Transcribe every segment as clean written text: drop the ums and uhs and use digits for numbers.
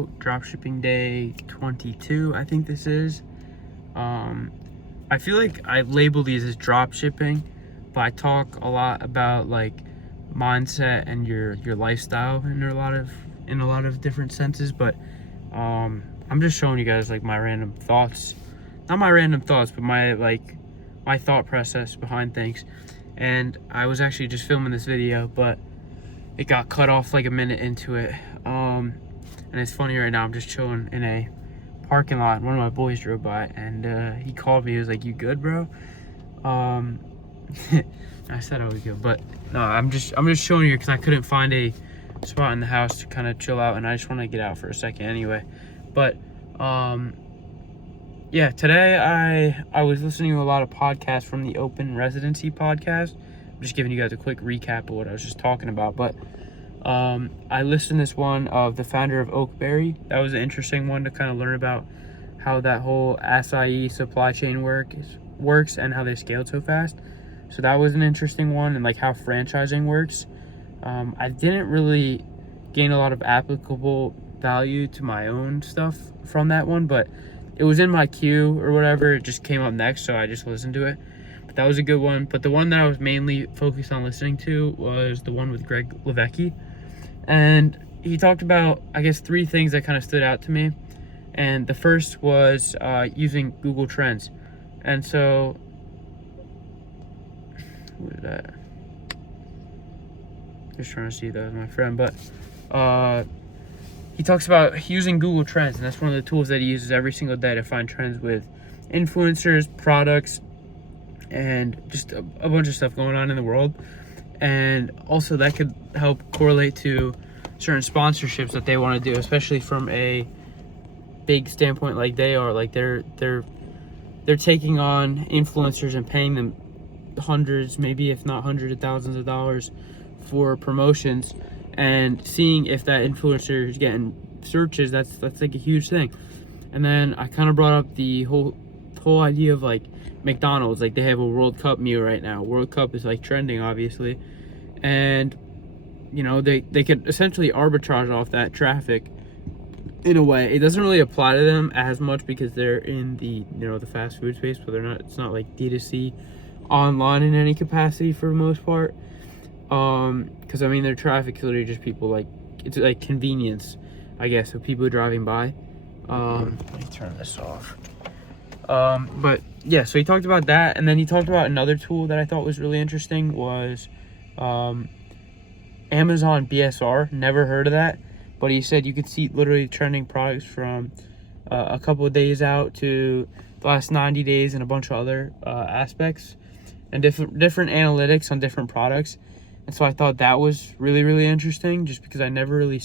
out. Dropshipping day 22, I think this is. I feel like I label these as dropshipping, but I talk a lot about like mindset and your lifestyle in a lot of different senses. But I'm just showing you guys like my random thoughts, not my random thoughts, but my thought process behind things. And I was actually just filming this video, but it got cut off like a minute into it. And it's funny right now, I'm just chilling in a parking lot. One of my boys drove by and he called me. He was like, "You good, bro?" I said I was good, but no, I'm just showing you because I couldn't find a spot in the house to kind of chill out, and I just want to get out for a second anyway. But yeah, today I was listening to a lot of podcasts from the Open Residency podcast. I'm just giving you guys a quick recap of what I was just talking about. But I listened to this one of the founder of Oakberry. That was an interesting one to kind of learn about how that whole acai supply chain works and how they scaled so fast. So that was an interesting one, and like how franchising works. I didn't really gain a lot of applicable value to my own stuff from that one, but it was in my queue or whatever. It just came up next, so I just listened to it. But that was a good one. But the one that I was mainly focused on listening to was the one with Greg Levesque. And he talked about, I guess, 3 things that kind of stood out to me. And the first was using Google Trends. And so, what is that? Just trying to see that with my friend. But he talks about using Google Trends, and that's one of the tools that he uses every single day to find trends with influencers, products, and just a bunch of stuff going on in the world. And also that could help correlate to certain sponsorships that they want to do, especially from a big standpoint like they are. Like they're taking on influencers and paying them hundreds, maybe if not hundreds of thousands of dollars for promotions, and seeing if that influencer is getting searches. That's like a huge thing. And then I kind of brought up the whole idea of like McDonald's. Like they have a World Cup meal right now. World Cup is like trending, obviously, and you know they could essentially arbitrage off that traffic in a way. It doesn't really apply to them as much because they're in the the fast food space, but it's not like D2C online in any capacity for the most part. Because I mean their traffic is literally just people, like it's like convenience, I guess, of people driving by. Let me turn this off. But yeah, so he talked about that, and then he talked about another tool that I thought was really interesting was Amazon BSR. Never heard of that, but he said you could see literally trending products from a couple of days out to the last 90 days and a bunch of other aspects and different analytics on different products. And so I thought that was really, really interesting, just because I never really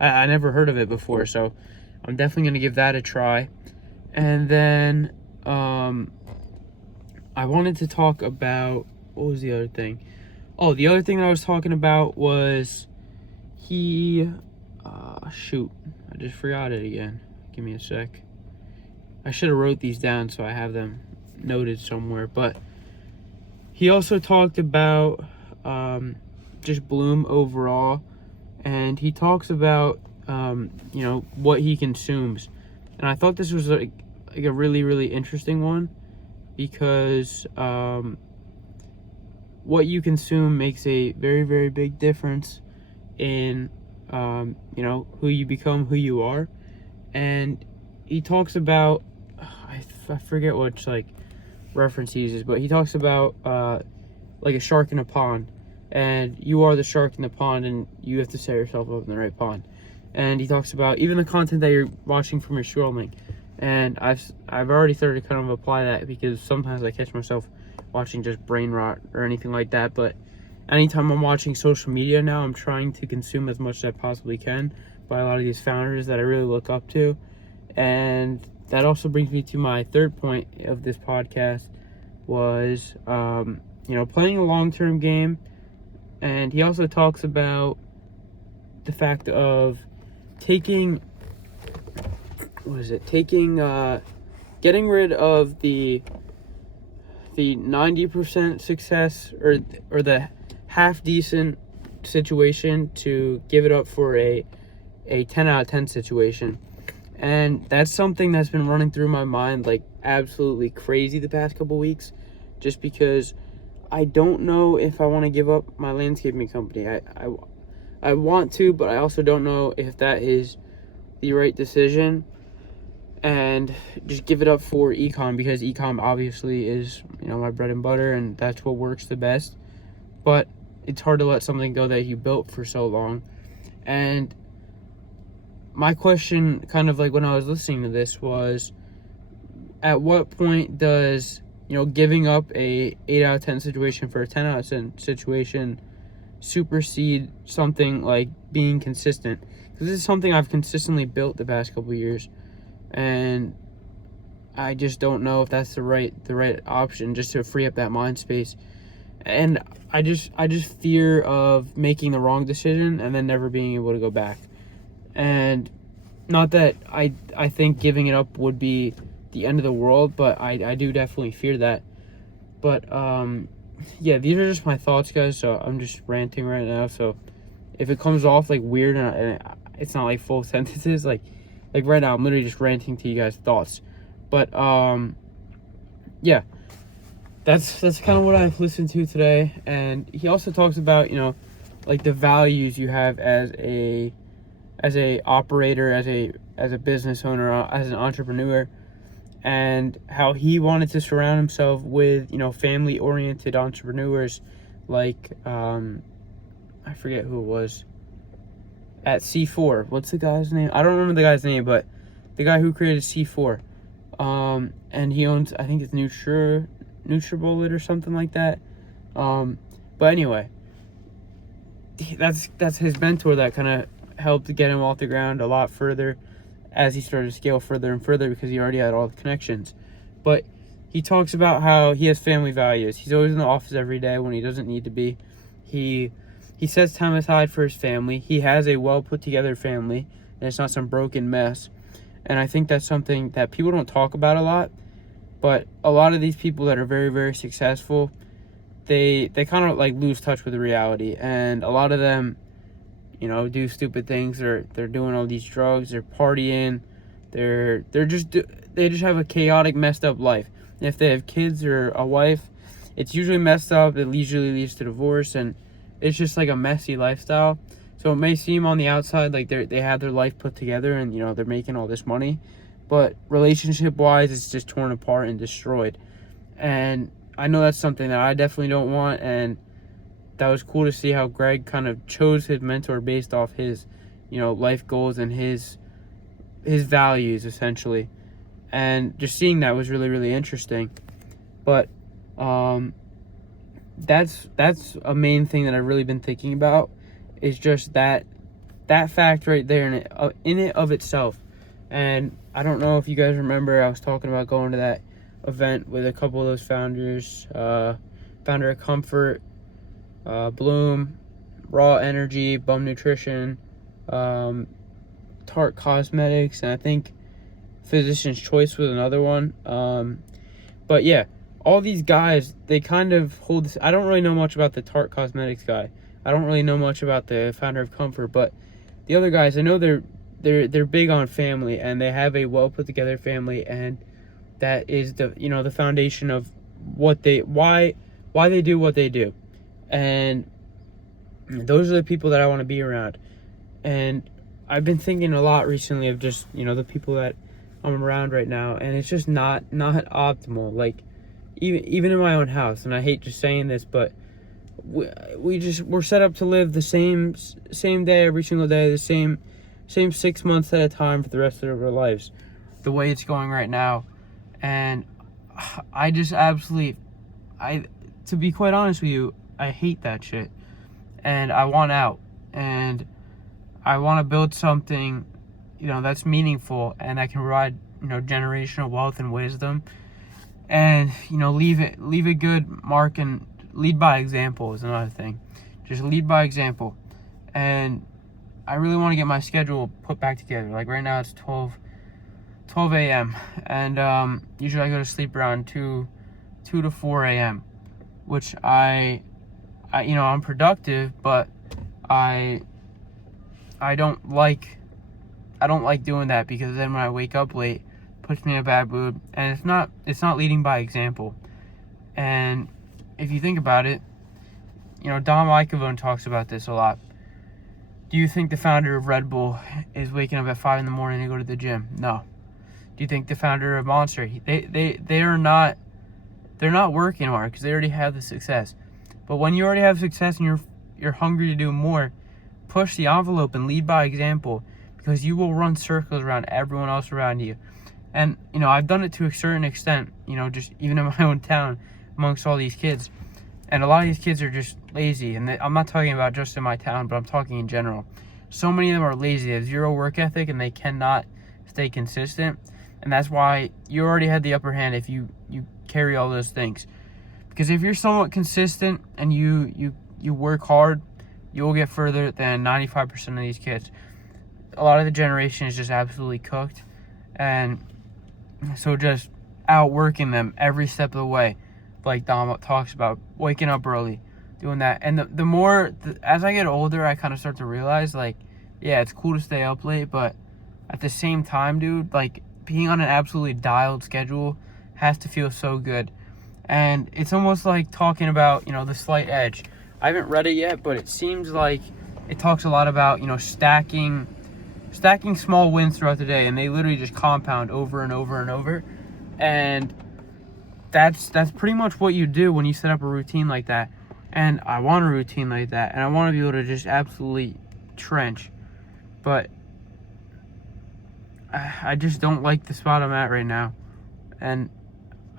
I never heard of it before. So I'm definitely going to give that a try. And then I wanted to talk about, what was the other thing? Oh, the other thing that I was talking about was shoot, I just forgot it again. Give me a sec. I should have wrote these down so I have them noted somewhere. But he also talked about just Bloom overall, and he talks about what he consumes. And I thought this was like a really, really interesting one, because what you consume makes a very, very big difference in who you become, who you are. And he talks about, I forget what like reference he uses, but he talks about like a shark in a pond, and you are the shark in the pond, and you have to set yourself up in the right pond. And he talks about even the content that you're watching from your scrolling. And I've already started to kind of apply that, because sometimes I catch myself watching just brain rot or anything like that. But anytime I'm watching social media now, I'm trying to consume as much as I possibly can by a lot of these founders that I really look up to. And that also brings me to my third point of this podcast was, playing a long-term game. And he also talks about the fact of getting rid of the 90% success or the half decent situation to give it up for a a 10 out of 10 situation. And that's something that's been running through my mind like absolutely crazy the past couple weeks, just because I don't know if I want to give up my landscaping company. I want to, but I also don't know if that is the right decision, and just give it up for ecom, because ecom obviously is, my bread and butter, and that's what works the best. But it's hard to let something go that you built for so long. And my question, kind of like when I was listening to this, was at what point does giving up a 8 out of 10 situation for a 10 out of 10 situation supersede something like being consistent? Because this is something I've consistently built the past couple of years, and I just don't know if that's the right option, just to free up that mind space. And I just fear of making the wrong decision and then never being able to go back. And not that I think giving it up would be the end of the world, but I do definitely fear that. But yeah, these are just my thoughts, guys. So I'm just ranting right now. So if it comes off like weird and it's not like full sentences, like right now I'm literally just ranting to you guys' thoughts. But yeah, that's kind of what I've listened to today. And he also talks about like the values you have as a operator, as a business owner, as an entrepreneur, and how he wanted to surround himself with family oriented entrepreneurs, like I forget who it was at C4. What's the guy's name? I don't remember the guy's name, but the guy who created C4, and he owns, I think it's NutriBullet or something like that. But anyway, that's his mentor that kind of helped to get him off the ground a lot further as he started to scale further and further, because he already had all the connections. But he talks about how he has family values. He's always in the office every day when he doesn't need to be. He sets time aside for his family. He has a well put together family, and it's not some broken mess. And I think that's something that people don't talk about a lot. But a lot of these people that are very, very successful, they kind of like lose touch with the reality. And a lot of them, do stupid things. They're doing all these drugs. They're partying. They just have a chaotic, messed up life. And if they have kids or a wife, it's usually messed up. It usually leads to divorce, and it's just like a messy lifestyle. So it may seem on the outside like they have their life put together and they're making all this money, but relationship wise, it's just torn apart and destroyed. And I know that's something that I definitely don't want. And that was cool to see how Greg kind of chose his mentor based off his life goals and his values, essentially. And just seeing that was really, really interesting. But that's a main thing that I've really been thinking about, is just that fact right there in it of itself. And I don't know if you guys remember, I was talking about going to that event with a couple of those founders, founder of Comfort, Bloom, Raw Energy, Bum Nutrition, Tarte Cosmetics, and I think Physician's Choice was another one. But yeah, all these guys, they kind of hold this. I don't really know much about the Tarte Cosmetics guy. I don't really know much about the founder of Comfort, but the other guys, I know they're big on family, and they have a well put together family, and that is the foundation of why they do what they do. And those are the people that I want to be around. And I've been thinking a lot recently of just the people that I'm around right now, and it's just not optimal. Like even in my own house, and I hate just saying this, but we're set up to live the same day every single day, the same 6 months at a time for the rest of our lives, the way it's going right now. And I just absolutely, to be quite honest with you, I hate that shit, and I want out, and I want to build something that's meaningful and that can provide generational wealth and wisdom, and leave a good mark. And lead by example is another thing. Just lead by example. And I really want to get my schedule put back together. Like right now it's 12 a.m. and usually I go to sleep around 2 to 4 a.m. which I I'm productive, but I don't like I don't like doing that, because then when I wake up late, it puts me in a bad mood, and it's not leading by example. And if you think about it, Dom Ikovone talks about this a lot. Do you think the founder of Red Bull is waking up at 5 in the morning to go to the gym? No. Do you think the founder of Monster, they're not working hard because they already have the success. But when you already have success and you're hungry to do more, push the envelope and lead by example, because you will run circles around everyone else around you. And I've done it to a certain extent, just even in my own town amongst all these kids. And a lot of these kids are just lazy. And I'm not talking about just in my town, but I'm talking in general. So many of them are lazy. They have zero work ethic, and they cannot stay consistent. And that's why you already had the upper hand if you carry all those things. Because if you're somewhat consistent and you work hard, you will get further than 95% of these kids. A lot of the generation is just absolutely cooked. And so just outworking them every step of the way, like Dom talks about, waking up early, doing that. And the more, as I get older, I kind of start to realize, like, yeah, it's cool to stay up late, but at the same time, dude, like, being on an absolutely dialed schedule has to feel so good. And it's almost like talking about, the slight edge. I haven't read it yet, but it seems like it talks a lot about, stacking small wins throughout the day, and they literally just compound over and over and over. And that's pretty much what you do when you set up a routine like that. And I want a routine like that, and I want to be able to just absolutely trench. But I just don't like the spot I'm at right now. And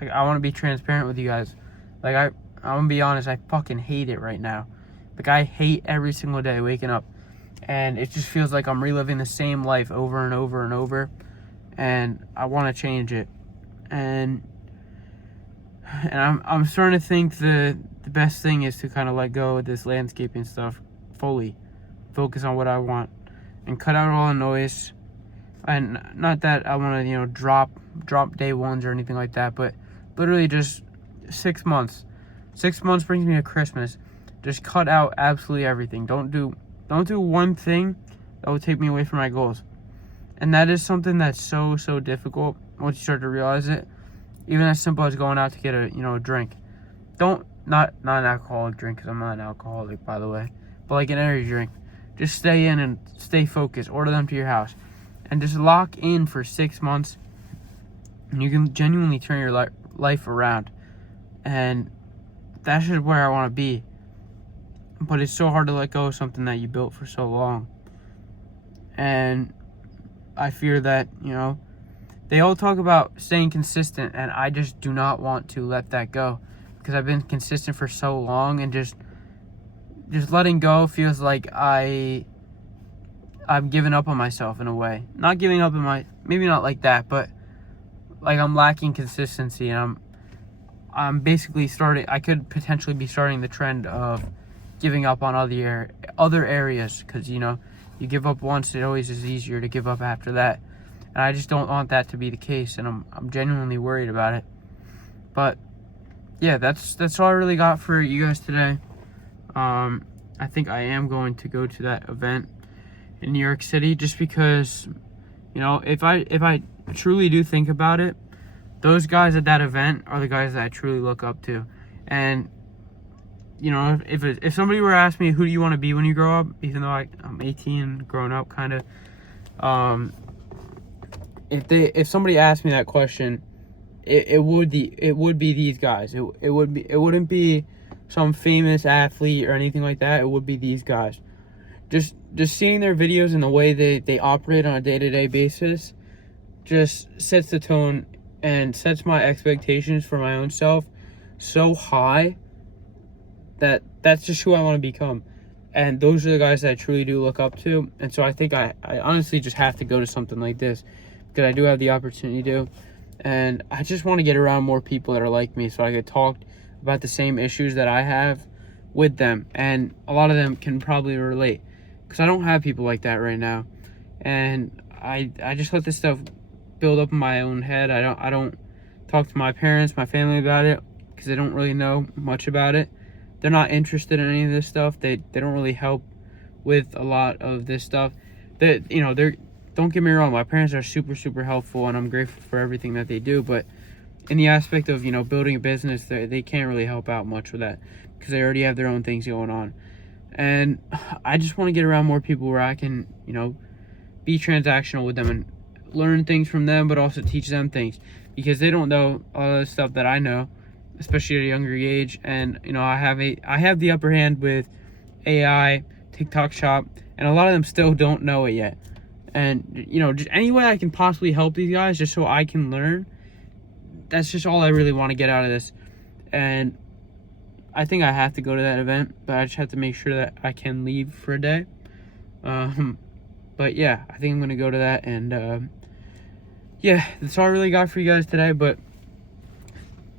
I want to be transparent with you guys. Like, I'm going to be honest, I fucking hate it right now. Like, I hate every single day waking up. And it just feels like I'm reliving the same life over and over and over. And I want to change it. And I'm starting to think the best thing is to kind of let go of this landscaping stuff fully. Focus on what I want. And cut out all the noise. And not that I want to, drop day ones or anything like that, but literally just 6 months. 6 months brings me to Christmas. Just cut out absolutely everything. Don't do one thing that will take me away from my goals. And that is something that's so difficult once you start to realize it. Even as simple as going out to get a drink. Not an alcoholic drink, because I'm not an alcoholic, by the way, but like an energy drink. Just stay in and stay focused. Order them to your house. And just lock in for 6 months, and you can genuinely turn your life around. And that's just where I want to be. But it's so hard to let go of something that you built for so long. And I fear that, they all talk about staying consistent, and I just do not want to let that go. Because I've been consistent for so long, and just letting go feels like I'm giving up on myself in a way. Not giving up maybe not like that, but like I'm lacking consistency, and I'm basically I could potentially be starting the trend of giving up on other areas, because you give up once, it always is easier to give up after that. And I just don't want that to be the case, and I'm genuinely worried about it. But yeah, that's all I really got for you guys today. I think I am going to go to that event in New York City, just because, if I truly do think about it, those guys at that event are the guys that I truly look up to. And if somebody were to ask me, who do you want to be when you grow up, even though I'm 18, grown up kind of, if somebody asked me that question, it would be these guys. It wouldn't be some famous athlete or anything like that. It would be these guys. Just seeing their videos and the way they operate on a day-to-day basis just sets the tone and sets my expectations for my own self so high that that's just who I want to become. And those are the guys that I truly do look up to. And so I think I honestly just have to go to something like this, because I do have the opportunity to. And I just want to get around more people that are like me, so I could talk about the same issues that I have with them. And a lot of them can probably relate, because I don't have people like that right now. And I just let this stuff build up in my own head. I don't talk to my parents, my family about it, because they don't really know much about it. They're not interested in any of this stuff. They don't really help with a lot of this stuff. They're don't get me wrong, my parents are super, super helpful, and I'm grateful for everything that they do. But in the aspect of, building a business, they can't really help out much with that because they already have their own things going on. And I just want to get around more people where I can, be transactional with them and learn things from them, but also teach them things, because they don't know all the stuff that I know, especially at a younger age. And I have the upper hand with AI, TikTok Shop, and a lot of them still don't know it yet. And just any way I can possibly help these guys, just so I can learn. That's just all I really want to get out of this. And I think I have to go to that event, but I just have to make sure that I can leave for a day. But yeah, I think I'm gonna go to that. And yeah, that's all I really got for you guys today. But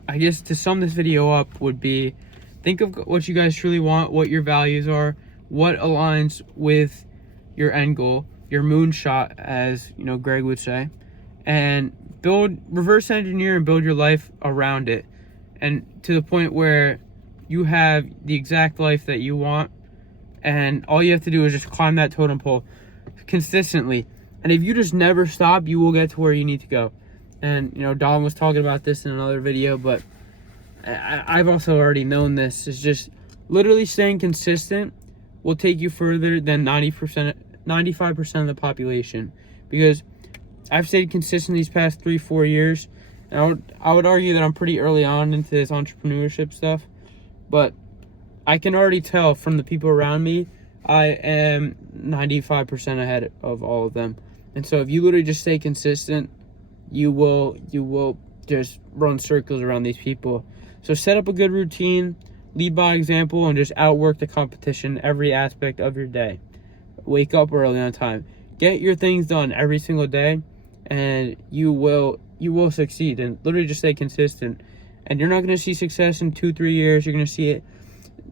I guess to sum this video up would be, think of what you guys truly want, what your values are, what aligns with your end goal, your moonshot, as Greg would say, and reverse engineer and build your life around it, and to the point where you have the exact life that you want, and all you have to do is just climb that totem pole consistently. And if you just never stop, you will get to where you need to go. And Don was talking about this in another video, but I've also already known this. Is just literally staying consistent will take you further than 95% of the population, because I've stayed consistent these past 3-4 years, and I would argue that I'm pretty early on into this entrepreneurship stuff, but I can already tell from the people around me, I am 95% ahead of all of them. And so if you literally just stay consistent, you will just run circles around these people. So set up a good routine, lead by example, and just outwork the competition every aspect of your day. Wake up early on time. Get your things done every single day, and you will succeed. And literally just stay consistent. And you're not going to see success in 2-3 years. You're going to see it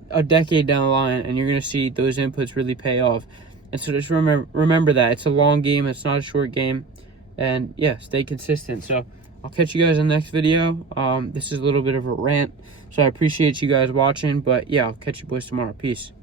a decade down the line, and you're going to see those inputs really pay off. And so just remember that it's a long game. It's not a short game. And yeah, stay consistent. So I'll catch you guys in the next video. This is a little bit of a rant, so I appreciate you guys watching. But yeah, I'll catch you boys tomorrow. Peace.